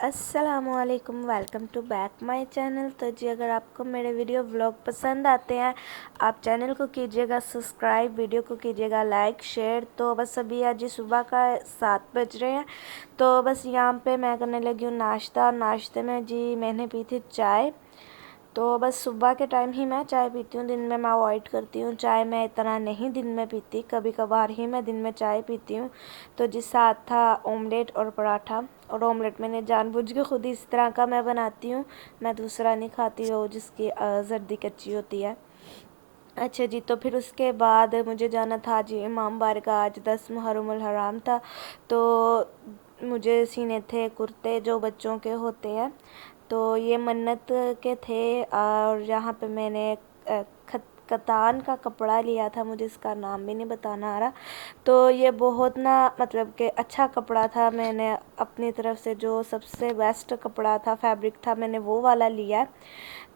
अस्सलामुअलैकुम, welcome to back my channel. तो जी अगर आपको मेरे वीडियो व्लॉग पसंद आते हैं, आप चैनल को कीजिएगा सब्सक्राइब, वीडियो को कीजिएगा लाइक शेयर। तो बस अभी आज सुबह का 7 बज रहे हैं। तो बस यहाँ पे मैं करने लगी हूँ नाश्ता। नाश्ते में जी मैंने पी थी चाय। तो बस सुबह के टाइम ही मैं चाय पीती हूँ, दिन में मैं अवॉइड करती हूँ चाय। मैं इतना नहीं दिन में पीती, कभी कभार ही मैं दिन में चाय पीती हूँ। तो जिस साथ था ऑमलेट और पराठा। और ऑमलेट मैंने जानबूझ के खुद इस तरह का मैं बनाती हूँ, मैं दूसरा नहीं खाती हूँ जिसकी जर्दी कच्ची होती है। अच्छा जी, तो फिर उसके बाद मुझे जाना था जी इमाम बारगाह। आज 10 मुहर्रमुल हराम था, तो मुझे सीने थे कुर्ते जो बच्चों के होते हैं। तो ये मन्नत के थे और यहाँ पे मैंने कतान का कपड़ा लिया था, मुझे इसका नाम भी नहीं बताना आ रहा। तो ये बहुत ना मतलब कि अच्छा कपड़ा था। मैंने अपनी तरफ से जो सबसे बेस्ट कपड़ा था, फैब्रिक था, मैंने वो वाला लिया।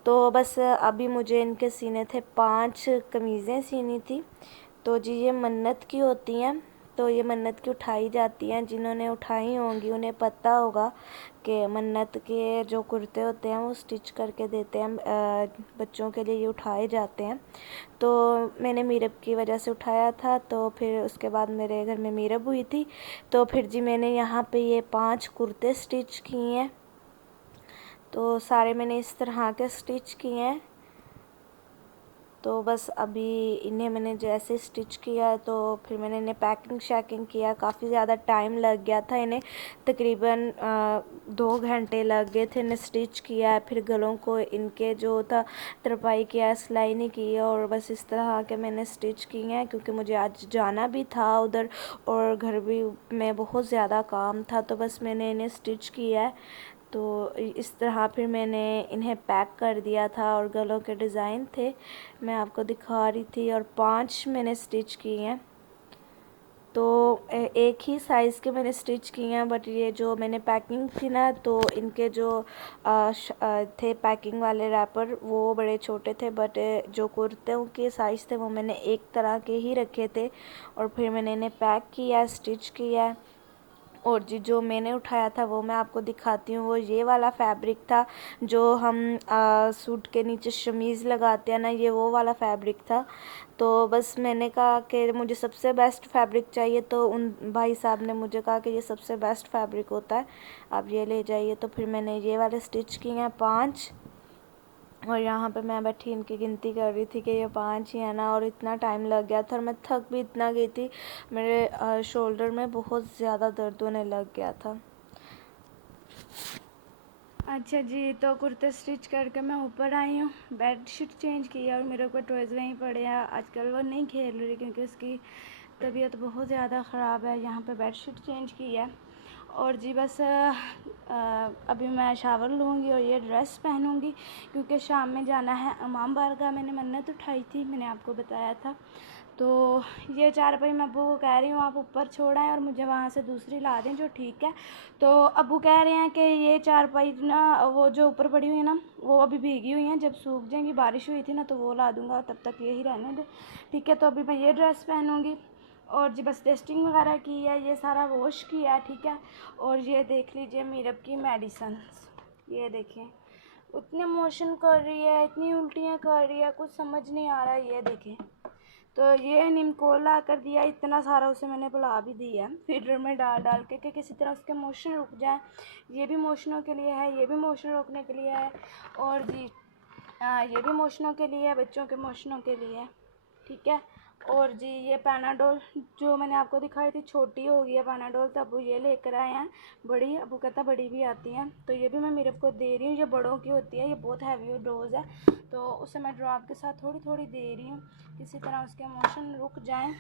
तो बस अभी मुझे इनके सीने थे 5 कमीज़ें सीनी थी। तो जी ये मन्नत की होती हैं, तो ये मन्नत की उठाई जाती हैं। जिन्होंने उठाई होंगी उन्हें पता होगा कि मन्नत के जो कुर्ते होते हैं वो स्टिच करके देते हैं, बच्चों के लिए ये उठाए जाते हैं। तो मैंने मीरब की वजह से उठाया था। तो फिर उसके बाद मेरे घर में मीरब हुई थी, तो फिर जी मैंने यहाँ पे ये 5 कुर्ते स्टिच किए हैं। तो सारे मैंने इस तरह के स्टिच किए हैं। तो बस अभी इन्हें मैंने जैसे स्टिच किया तो फिर मैंने इन्हें पैकिंग शैकिंग किया। काफ़ी ज़्यादा टाइम लग गया था, इन्हें तकरीबन 2 घंटे लग गए थे इन्हें स्टिच किया। फिर गलों को इनके जो था तरपाई किया, सिलाई नहीं की, और बस इस तरह के मैंने स्टिच किए हैं क्योंकि मुझे आज जाना भी था उधर और घर भी में बहुत ज़्यादा काम था। तो बस मैंने इन्हें स्टिच किया है। तो इस तरह फिर मैंने इन्हें पैक कर दिया था और गलों के डिज़ाइन थे मैं आपको दिखा रही थी, और 5 मैंने स्टिच किए हैं। तो एक ही साइज़ के मैंने स्टिच किए हैं, बट ये जो मैंने पैकिंग थी ना, तो इनके जो थे पैकिंग वाले रैपर वो बड़े छोटे थे, बट जो कुर्तों के साइज़ थे वो मैंने एक तरह के ही रखे थे। और फिर मैंने इन्हें पैक किया, स्टिच किया। और जी जो मैंने उठाया था वो मैं आपको दिखाती हूँ। वो ये वाला फैब्रिक था जो हम सूट के नीचे शमीज़ लगाते हैं ना, ये वो वाला फैब्रिक था। तो बस मैंने कहा कि मुझे सबसे बेस्ट फैब्रिक चाहिए, तो उन भाई साहब ने मुझे कहा कि ये सबसे बेस्ट फैब्रिक होता है, आप ये ले जाइए। तो फिर मैंने ये वाले स्टिच किए हैं 5। और यहाँ पे मैं बैठी इनकी गिनती कर रही थी कि ये 5 ही है ना, और इतना टाइम लग गया था और मैं थक भी इतना गई थी, मेरे शोल्डर में बहुत ज़्यादा दर्द होने लग गया था। अच्छा जी, तो कुर्ते स्टिच करके मैं ऊपर आई हूँ, बेड शीट चेंज किया और मेरे को टॉयज़ वहीं पड़े हैं। आजकल वो नहीं खेल रही क्योंकि उसकी तबीयत बहुत ज़्यादा ख़राब है। यहाँ पे बेड शीट चेंज की है और जी बस अभी मैं शावर लूँगी और ये ड्रेस पहनूँगी क्योंकि शाम में जाना है इमाम बारगाह। मैंने मन्नत उठाई थी, मैंने आपको बताया था। तो ये चारपाई मैं अब्बू को कह रही हूँ आप ऊपर छोड़ आएँ और मुझे वहाँ से दूसरी ला दें जो ठीक है। तो अब्बू कह रहे हैं कि ये चारपाई ना वो जो ऊपर पड़ी हुई है ना वो अभी भीगी हुई हैं, जब सूख जाएंगी, बारिश हुई थी ना तो वो ला दूँगा, तब तक यही रहने दे, ठीक है। तो अभी मैं ये ड्रेस पहनूँगी और जी बस टेस्टिंग वगैरह की है, ये सारा वॉश किया है, ठीक है। और ये देख लीजिए मीरब की मेडिसन, ये देखें उतने मोशन कर रही है, इतनी उल्टियाँ कर रही है, कुछ समझ नहीं आ रहा है। ये देखें, तो ये निमकोल ला कर दिया, इतना सारा उसे मैंने पिला भी दिया फीडर में डाल डाल के कि किसी तरह उसके मोशन रुक जाए। ये भी मोशनों के लिए है, ये भी मोशन रोकने के लिए है, और जी ये भी मोशनों के लिए है, बच्चों के मोशनों के लिए है, ठीक है। और जी ये पैनाडोल जो मैंने आपको दिखाई थी छोटी हो गई है पैनाडोल, तो अबू ये लेकर आए हैं बड़ी। अबू कहता बड़ी भी आती हैं, तो ये भी मैं मेरे को दे रही हूँ। ये बड़ों की होती है, ये बहुत हैवी डोज है, तो उसे मैं ड्रॉप के साथ थोड़ी थोड़ी दे रही हूँ, किसी तरह उसके मोशन रुक जाएं।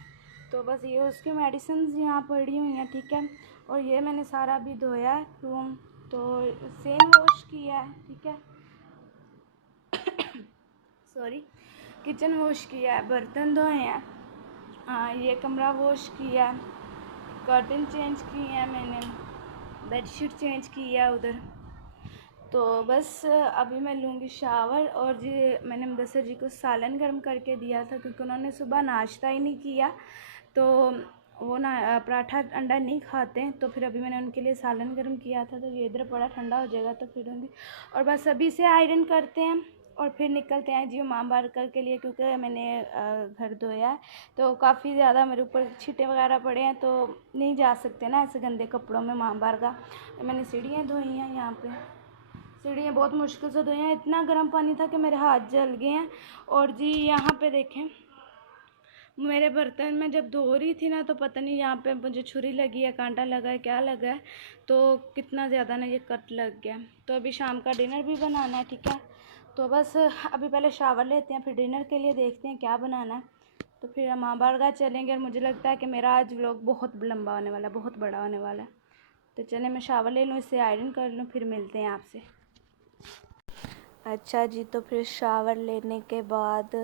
तो बस ये उसकी मेडिसिन यहाँ पड़ी हुई हैं, ठीक है। और ये मैंने सारा भी धोया है रूम, तो सेम वॉश किया है, ठीक है। सॉरी, किचन वॉश किया है, बर्तन धोए हैं, हाँ ये कमरा वॉश किया, कर्टन चेंज किए हैं मैंने, बेडशीट चेंज किया उधर। तो बस अभी मैं लूँगी शावर। और जी मैंने मुदस्सिर जी को सालन गर्म करके दिया था क्योंकि उन्होंने सुबह नाश्ता ही नहीं किया। तो वो ना पराठा अंडा नहीं खाते हैं, तो फिर अभी मैंने उनके लिए सालन गर्म किया था, तो ये इधर पड़ा ठंडा हो जाएगा तो फिर दूँगी। और बस अभी से आयरन करते हैं और फिर निकलते हैं जी माँ बारकर के लिए, क्योंकि मैंने घर धोया है तो काफ़ी ज़्यादा मेरे ऊपर छींटे वगैरह पड़े हैं, तो नहीं जा सकते ना ऐसे गंदे कपड़ों में माँ बार का। मैंने सीढ़ियाँ धोई हैं, यहाँ पे सीढ़ियाँ बहुत मुश्किल से धोई हैं, इतना गर्म पानी था कि मेरे हाथ जल गए हैं। और जी यहाँ पे देखें, मेरे बर्तन में जब धो रही थी ना तो पता नहीं यहाँ पे मुझे छुरी लगी है, कांटा लगा है, क्या लगा है, तो कितना ज़्यादा ना ये कट लग गया। तो अभी शाम का डिनर भी बनाना है, ठीक है। तो बस अभी पहले शावर लेते हैं, फिर डिनर के लिए देखते हैं क्या बनाना है। तो फिर हम माँ बारगाह चलेंगे और मुझे लगता है कि मेरा आज व्लॉग बहुत लंबा होने वाला है, बहुत बड़ा होने वाला है। तो चले मैं शावर ले लूँ, इससे आयरन कर लूँ, फिर मिलते हैं आपसे। अच्छा जी, तो फिर शावर लेने के बाद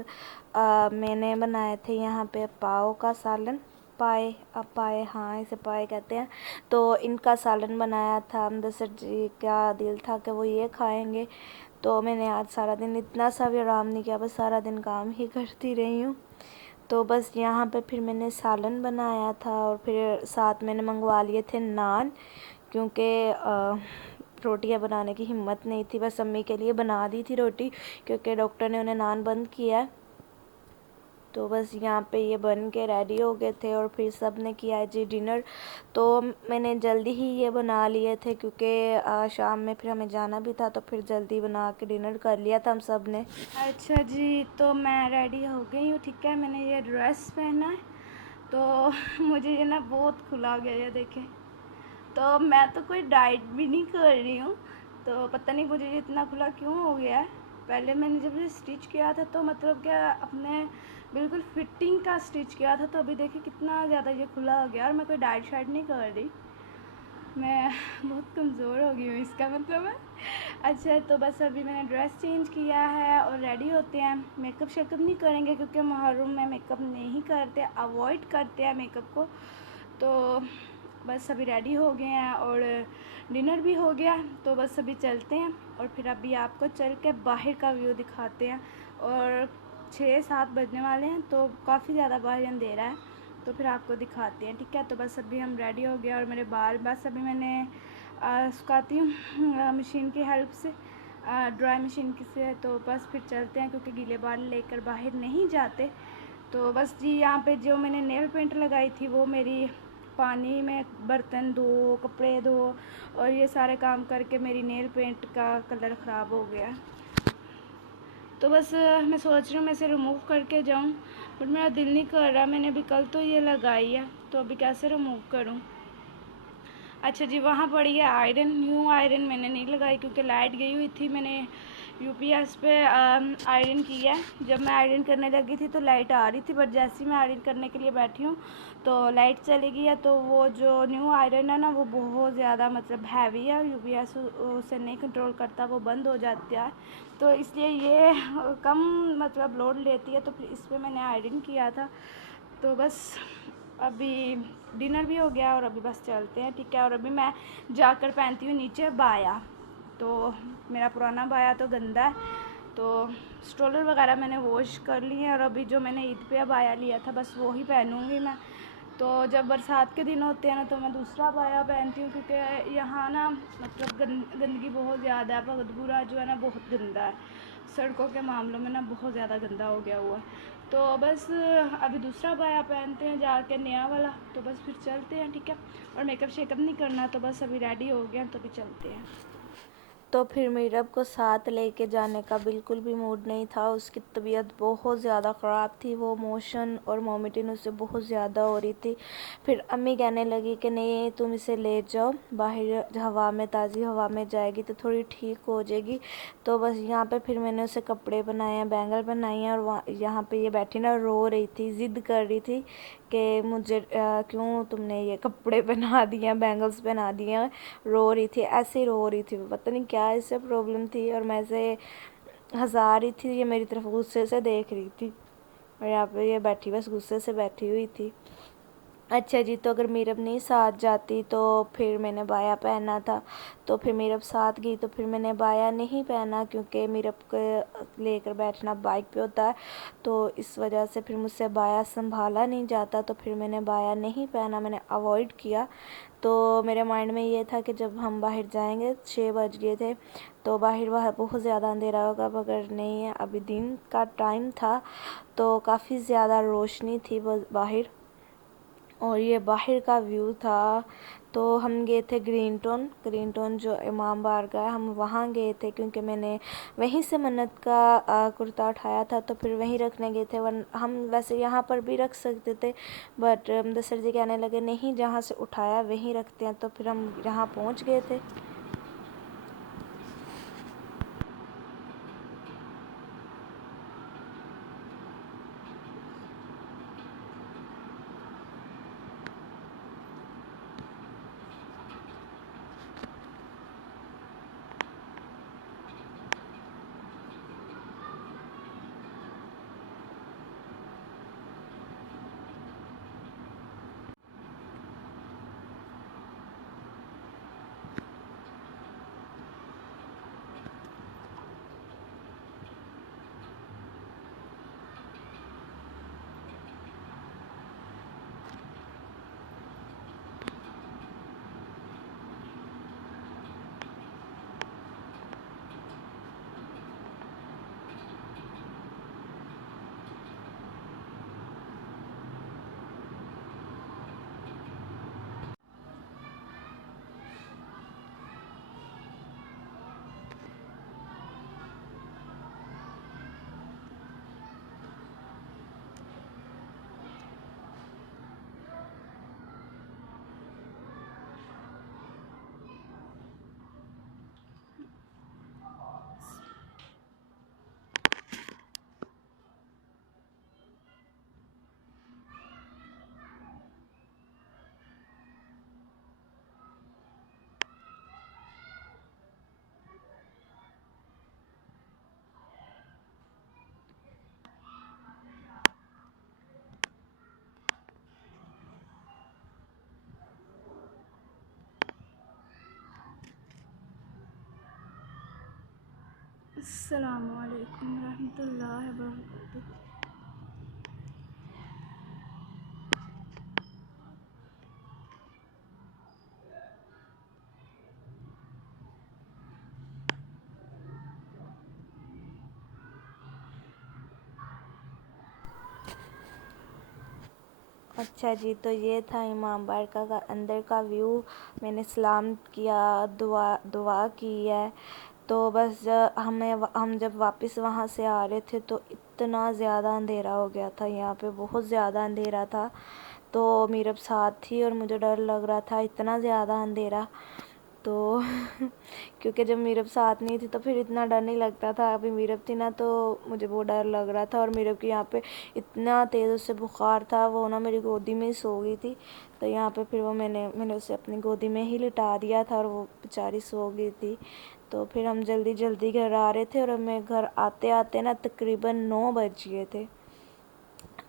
मैंने बनाए थे यहाँ पे पाव का सालन, पाए, अब पाए, हाँ इसे पाए कहते हैं। तो इनका सालन बनाया था, अमजद सर जी का दिल था कि वो ये खाएंगे। तो मैंने आज सारा दिन इतना सा भी आराम नहीं किया, बस सारा दिन काम ही करती रही हूँ। तो बस यहाँ पे फिर मैंने सालन बनाया था और फिर साथ मैंने मंगवा लिए थे नान, क्योंकि रोटियां बनाने की हिम्मत नहीं थी। बस अम्मी के लिए बना दी थी रोटी, क्योंकि डॉक्टर ने उन्हें नान बंद किया है। तो बस यहाँ पे ये बन के रेडी हो गए थे और फिर सब ने किया है जी डिनर। तो मैंने जल्दी ही ये बना लिए थे, क्योंकि शाम में फिर हमें जाना भी था, तो फिर जल्दी बना के डिनर कर लिया था हम सब ने। अच्छा जी, तो मैं रेडी हो गई हूँ, ठीक है। मैंने ये ड्रेस पहना है, तो मुझे ये ना बहुत खुला गया है, देखें। तो मैं तो कोई डाइट भी नहीं कर रही हूँ, तो पता नहीं मुझे ये इतना खुला क्यों हो गया है। पहले मैंने जब ये स्टिच किया था तो मतलब क्या अपने बिल्कुल फिटिंग का स्टिच किया था, तो अभी देखिए कितना ज़्यादा ये खुला हो गया। और मैं कोई डाइट शाइट नहीं कर रही, मैं बहुत कमज़ोर हो गई हूँ, इसका मतलब है। अच्छा, तो बस अभी मैंने ड्रेस चेंज किया है और रेडी होते हैं। मेकअप शेकअप नहीं करेंगे, क्योंकि मुहर्रम में मेकअप नहीं करते, अवॉइड करते हैं मेकअप को। तो बस अभी रेडी हो गए हैं और डिनर भी हो गया, तो बस अभी चलते हैं और फिर अभी आपको चल के बाहर का व्यू दिखाते हैं। और 6-7 बजने वाले हैं, तो काफ़ी ज़्यादा बाहर अंधेरा है, तो फिर आपको दिखाते हैं, ठीक है। तो बस अभी हम रेडी हो गए और मेरे बाल बस अभी मैंने सुखाती हूँ मशीन की हेल्प से, ड्राई मशीन की से। तो बस फिर चलते हैं, क्योंकि गीले बाल लेकर बाहर नहीं जाते। तो बस जी यहाँ पे जो मैंने नेल पेंट लगाई थी वो मेरी पानी में बर्तन धो, कपड़े धो और ये सारे काम करके मेरी नेल पेंट का कलर ख़राब हो गया। तो बस मैं सोच रही हूँ मैं इसे रिमूव करके जाऊँ, बट मेरा दिल नहीं कर रहा। मैंने अभी कल तो ये लगाई है, तो अभी कैसे रिमूव करूँ। अच्छा जी, वहाँ पड़ी है आयरन। न्यू आयरन मैंने नहीं लगाई, क्योंकि लाइट गई हुई थी। मैंने यूपीएस पे आयरन किया है। जब मैं आयरन करने लगी थी तो लाइट आ रही थी, बट जैसे ही मैं आयरन करने के लिए बैठी हूँ तो लाइट चली गई है। तो वो जो न्यू आयरन है ना, वो बहुत ज़्यादा मतलब हैवी है, यूपीएस उसे नहीं कंट्रोल करता, वो बंद हो जाता है। तो इसलिए ये कम मतलब लोड लेती है, तो फिर इस पर मैंने आयरन किया था। तो बस अभी डिनर भी हो गया और अभी बस चलते हैं, ठीक है। और अभी मैं जाकर पहनती हूँ नीचे बाया, तो मेरा पुराना बाया तो गंदा है, तो स्ट्रोलर वगैरह मैंने वॉश कर लिए हैं। और अभी जो मैंने ईद पे बाया लिया था बस वो ही पहनूँगी मैं। तो जब बरसात के दिन होते हैं ना तो मैं दूसरा बाया पहनती हूँ, क्योंकि यहाँ ना मतलब गंदगी बहुत ज़्यादा है। भगतपुरा जो है ना बहुत गंदा है, सड़कों के मामलों में ना बहुत ज़्यादा गंदा हो गया हुआ है। तो बस अभी दूसरा बाया पहनते हैं जाके, नया वाला। तो बस फिर चलते हैं, ठीक है। और मेकअप शेकअप नहीं करना, तो बस अभी रेडी हो गया, तो अभी चलते हैं। तो फिर मीरब को साथ लेके जाने का बिल्कुल भी मूड नहीं था। उसकी तबीयत बहुत ज़्यादा ख़राब थी, वो मोशन और वॉमिटिंग उससे बहुत ज़्यादा हो रही थी। फिर अम्मी कहने लगी कि नहीं तुम इसे ले जाओ बाहर, हवा में, ताज़ी हवा में जाएगी तो थोड़ी ठीक हो जाएगी। तो बस यहाँ पे फिर मैंने उसे कपड़े बनाए हैं, बैंगल बनाई हैं, और वहाँ यहाँ पे ये बैठी ना रो रही थी, ज़िद्द कर रही थी कि मुझे क्यों तुमने ये कपड़े पहना दिए हैं, बैंगल्स पहना दिए हैं। रो रही थी, ऐसे रो रही थी, पता नहीं क्या इससे प्रॉब्लम थी। और मैं से हंसा रही थी, ये मेरी तरफ गुस्से से देख रही थी, और यहाँ पे ये बैठी बस गुस्से से बैठी हुई थी। अच्छा जी, तो अगर मीरब नहीं साथ जाती तो फिर मैंने बाया पहना था, तो फिर मीरब साथ गई तो फिर मैंने बाया नहीं पहना, क्योंकि मीरब को लेकर बैठना बाइक पे होता है, तो इस वजह से फिर मुझसे बाया संभाला नहीं जाता, तो फिर मैंने बाया नहीं पहना, मैंने अवॉइड किया। तो मेरे माइंड में ये था कि जब हम बाहर जाएंगे, 6 बज गए थे, तो बाहर वह बहुत ज़्यादा अंधेरा होगा, मगर नहीं है, अभी दिन का टाइम था, तो काफ़ी ज़्यादा रोशनी थी बाहर, और ये बाहर का व्यू था। तो हम गए थे ग्रीन टोन जो इमाम बारगाह है, हम वहाँ गए थे, क्योंकि मैंने वहीं से मन्नत का कुर्ता उठाया था, तो फिर वहीं रखने गए थे। हम वैसे यहाँ पर भी रख सकते थे, बट मुदस्सिर जी कहने लगे नहीं, जहाँ से उठाया वहीं रखते हैं, तो फिर हम यहाँ पहुँच गए थे। अस्सलामु अलैकुम रहमतुल्लाहि व बरकातुहू। अच्छा जी, तो ये था इमाम बारगाह का अंदर का व्यू। मैंने सलाम किया, दुआ की है। तो बस हम जब वापस वहाँ से आ रहे थे, तो इतना ज़्यादा अंधेरा हो गया था, यहाँ पे बहुत ज़्यादा अंधेरा था। तो मीरब साथ थी और मुझे डर लग रहा था, इतना ज़्यादा अंधेरा। तो क्योंकि जब मीरब साथ नहीं थी तो फिर इतना डर नहीं लगता था, अभी मीरब थी ना, तो मुझे बहुत डर लग रहा था। और मीरब के यहाँ पे इतना तेज़ उससे बुखार था, वो ना मेरी गोदी में ही सो गई थी। तो यहाँ पे फिर मैंने उसे अपनी गोदी में ही लिटा दिया था, और वो बेचारी सो गई थी। तो फिर हम जल्दी जल्दी घर आ रहे थे, और हमें घर आते आते ना तकरीबन 9 बज गए थे।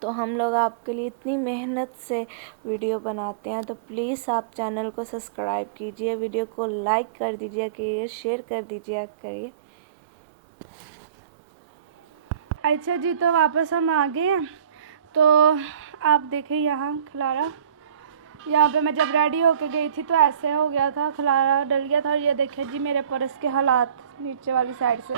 तो हम लोग आपके लिए इतनी मेहनत से वीडियो बनाते हैं, तो प्लीज़ आप चैनल को सब्सक्राइब कीजिए, वीडियो को लाइक कर दीजिए करिए, शेयर कर दीजिए करिए। अच्छा जी, तो वापस हम आ गए हैं। तो आप देखें यहाँ खलारा, यहाँ पे मैं जब रेडी होके गई थी तो ऐसे हो गया था, खलारा डल गया था। और ये देखें जी मेरे पर्स के हालात नीचे वाली साइड से,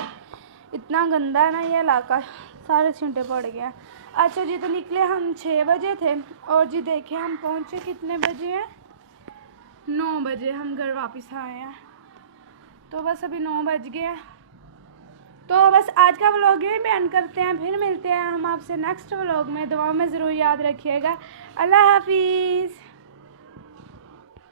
इतना गंदा है ना ये इलाका, सारे छींटे पड़ गए हैं। अच्छा जी, तो निकले हम 6 बजे थे, और जी देखें हम पहुँचे कितने बजे हैं, 9 बजे हम घर वापस आए हैं। तो बस अभी 9 बज गए हैं। तो बस आज का व्लॉग यहीं पे एंड करते हैं, फिर मिलते हैं हम आपसे नेक्स्ट व्लॉग में। दुआओं में ज़रूर याद रखिएगा। अल्लाह हाफिज़।